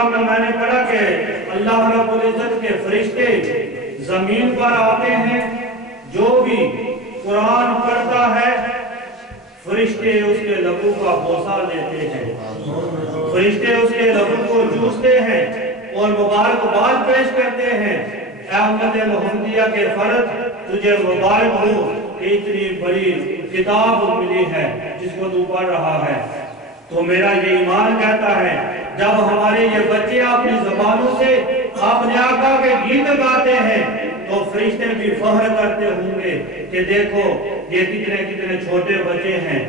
کتاب میں میں نے پڑھا کہ اللہ رب العزت کے فرشتے زمین پر آتے ہیں، جو بھی قرآن پڑھتا ہے فرشتے اس کے لبوں کا بوسہ لیتے ہیں، فرشتے اس کے لبوں کو چوستے ہیں اور مبارکباد پیش کرتے ہیں، اے امت محمدیہ کے فرد تجھے مبارک ہو کہ اتنی بڑی کتاب ملی ہے جس کو تو پڑھ رہا ہے۔ تو میرا یہ ایمان کہتا ہے جب ہمارے یہ بچے اپنی زبانوں سے اپنے آقا کے گیت گاتے ہیں تو فرشتے بھی فخر کرتے ہوں گے کہ دیکھو یہ کتنے چھوٹے بچے ہیں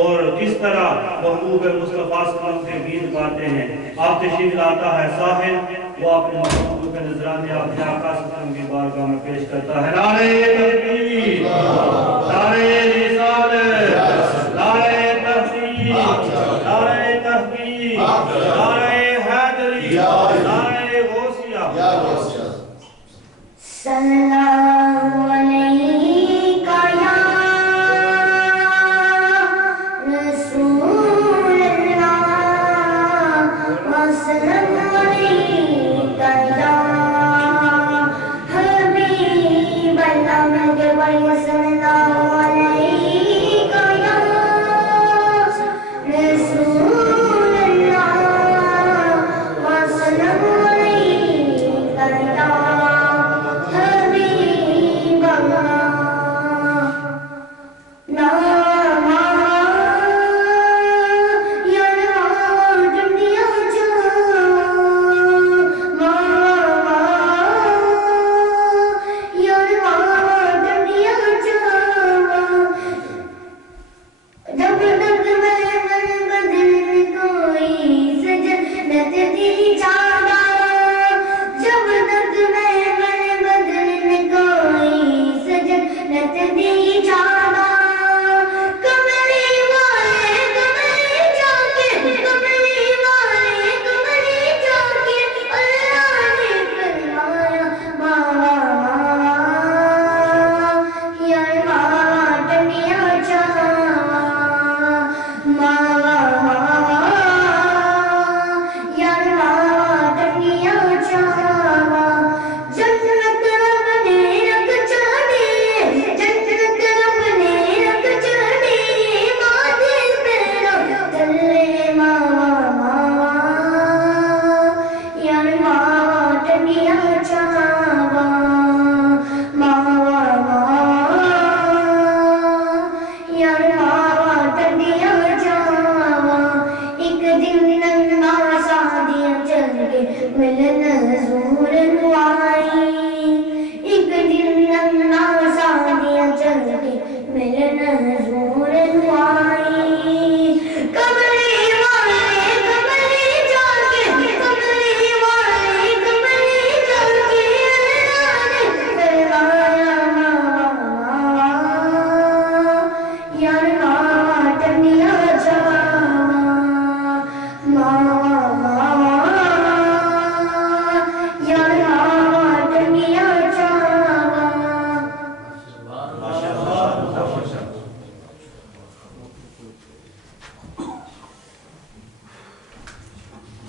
اور کس طرح محبوب مصطفیٰ صلی اللہ علیہ وسلم کے گیت گاتے ہیں۔ آپ تشریف لاتا ہے ساحل، وہ اپنے محبوب کے نذرانے اپنے آقا صلی اللہ علیہ وسلم کی بارگاہ میں پیش کرتا ہے۔ نعرہ تکبیر، نعرہ رسالت، نعرہ تحقیق، نعرہ تحقیق، نعرہ حیدری، نعرہ غوثیہ۔ صلی اللہ علیہ یا رسول اللہ وسلم علیکہ یا حبیب اللہ مجھے صلی اللہ علیکہ یا رسول اللہ وسلم علیکہ یا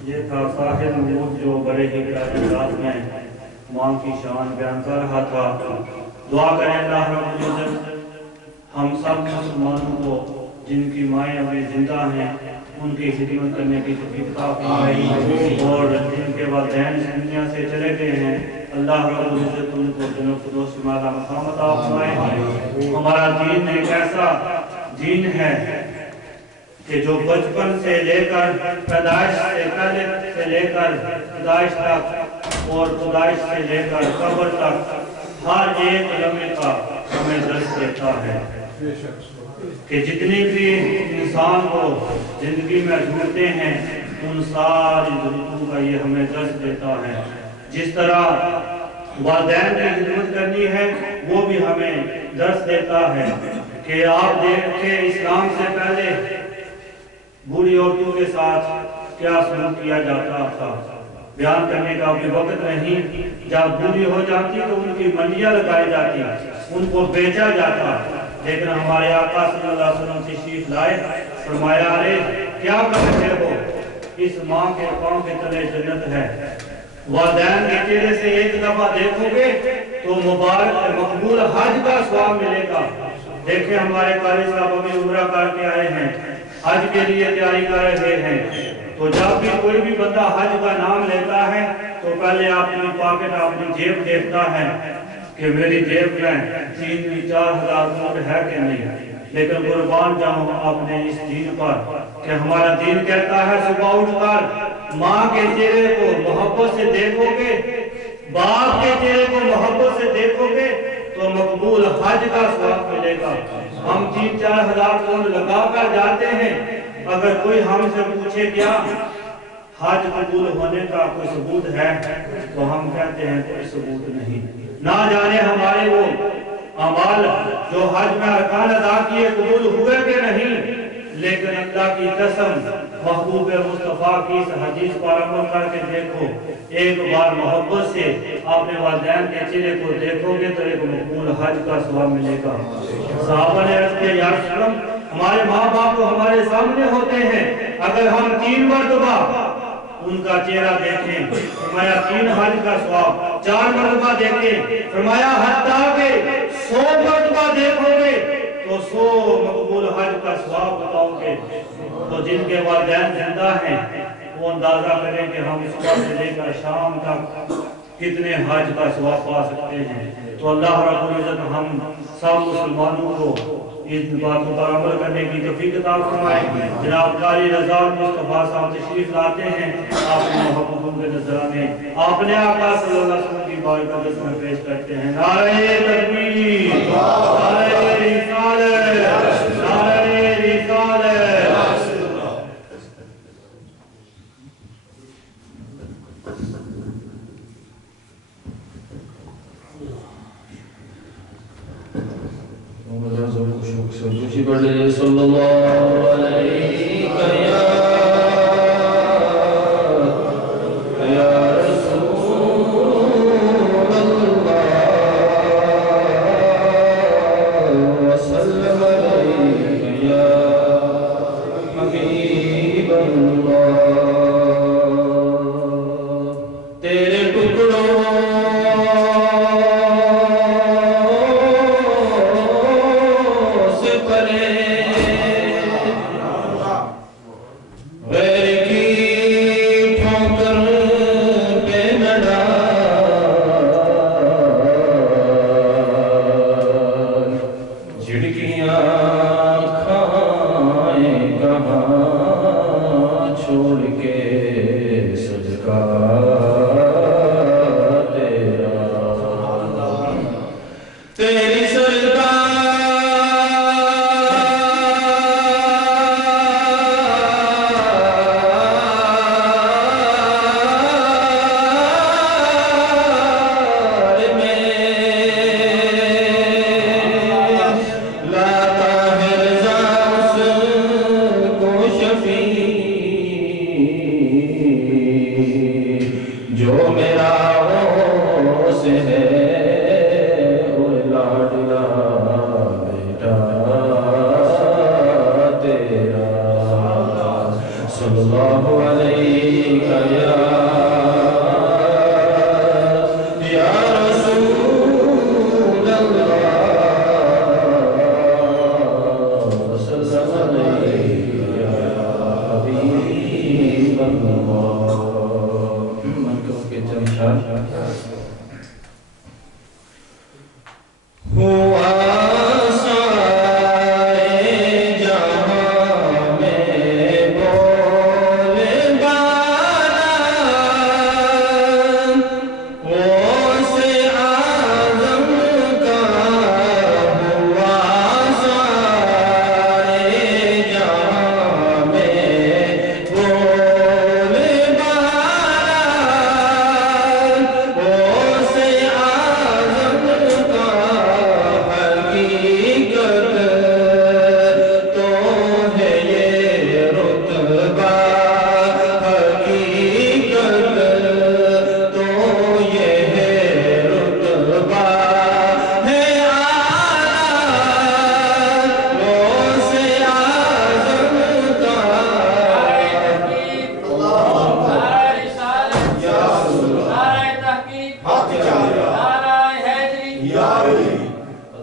یہ تھا ساحل محمود جو بڑے ہی پیارے انداز میں ماں کی شان بیان کر رہا تھا۔ دعا کریں اللہ رب العزت ہم سب مسلمانوں کو جن کی مائیں ابھی زندہ ہیں ان کی خدمت کرنے کی توفیق عطا فرمائے، اور جن کے والدین اس دنیا سے چلے گئے ہیں اللہ رب العزت ان کو جنت الفردوس میں اعلیٰ مقام عطا فرمائے۔ ہمارا دین ایک ایسا دین ہے کہ جو بچپن سے لے کر پیدائش سے لے کر پیدائش تک اور پیدائش سے لے کر قبر تک ہر ایک لمحے کا ہمیں درس دیتا ہے کہ جتنی بھی انسان کو زندگی میں ڈھونڈتے ہیں ان ساری ضرورتوں کا یہ ہمیں درس دیتا ہے۔ جس طرح والدین کی خدمت کرنی ہے وہ بھی ہمیں درس دیتا ہے کہ آپ دیکھیں اسلام سے پہلے بوڑھی عورتوں کے ساتھ کیا سلوک کیا جاتا تھا، بیان کرنے کا بھی وقت نہیں۔ جب بوڑھی ہو جاتی تو ان کی منڈیاں لگائی جاتی، ان کو بیچا جاتا، لیکن ہمارے آقا صلی اللہ علیہ وسلم تشریف لائے، فرمایا ارے کیا کر رہے ہو، اس ماں کے پاؤں کے تلے جنت ہے۔ والدین کے چہرے سے ایک دفعہ دیکھو گے تو مبارک مقبول حج کا ثواب ملے گا۔ دیکھیں ہمارے قاری صاحب ابھی عمرہ کر کے آئے ہیں، حج کے لیے تیاری کر رہے ہیں، تو جب بھی کوئی بھی بندہ حج کا نام لیتا ہے تو پہلے اپنی پاکٹ اپنی جیب دیکھتا ہے کہ میری جیب میں 3,000-4,000 نوٹ ہے کہ نہیں۔ لیکن قربان جاؤں اپنے اس دین پر کہ ہمارا دین کہتا ہے صبح اٹھ کر ماں کے چہرے کو محبت سے دیکھو گے، باپ کے چہرے کو محبت سے دیکھو گے تو مقبول حج کا ثواب ملے گا۔ ہم 3,000-4,000 نوٹ لگا کر جاتے ہیں، اگر کوئی ہم سے پوچھے کیا حج قبول ہونے کا کوئی ثبوت ہے تو ہم کہتے ہیں کوئی ثبوت نہیں۔ نہ جانے ہمارے وہ اعمال جو حج میں ارکان ادا کیے قبول ہوئے کہ نہیں، لیکن اللہ کی قسم محبوب مصطفیٰ کی اس حدیث پر عمل کر کے دیکھو، ایک بار محبت سے اپنے والدین کے چہرے کو دیکھو گے تو ایک مقبول حج کا ثواب ملے گا۔ صحابہ نے عرض کیا یا رسول اللہ ہمارے ماں باپ تو ہمارے سامنے ہوتے ہیں، اگر ہم 3 مرتبہ ان کا چہرہ دیکھیں فرمایا 3 حج کا ثواب، 4 مرتبہ دیکھیں فرمایا حتیٰ کہ 100 مرتبہ دیکھو گے تو 100 مقبول حج کا ثواب بتاؤ گے۔ تو جن کے والدین زندہ ہیں وہ اندازہ کریں کہ ہم صبح سے لے کر شام تک کتنے حج کا ثواب پا سکتے ہیں۔ تو اللہ رب العزت ہم سب مسلمانوں کو اس باتوں پر عمل کرنے کی توفیق عطا فرمائے۔ جناب قاری رضا مصطفیٰ صاحب تشریف لاتے ہیں، آپ نے محبتوں کے نذرانے آپ نے آقا صلی اللہ علیہ وسلم کی بارگاہ میں پیش کرتے ہیں۔ نعرہ تکبیر، نعرہ رسالت، نعرہ رسالت۔ صلی اللہ علیہ یا رسول اللہ وسلم علیہ یا حبیب اللہ۔ تیرے ٹکڑوں جو میرا وہ سے ہے اور لاڈلا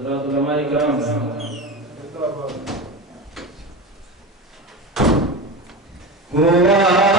حضرات علماء کرام ہوا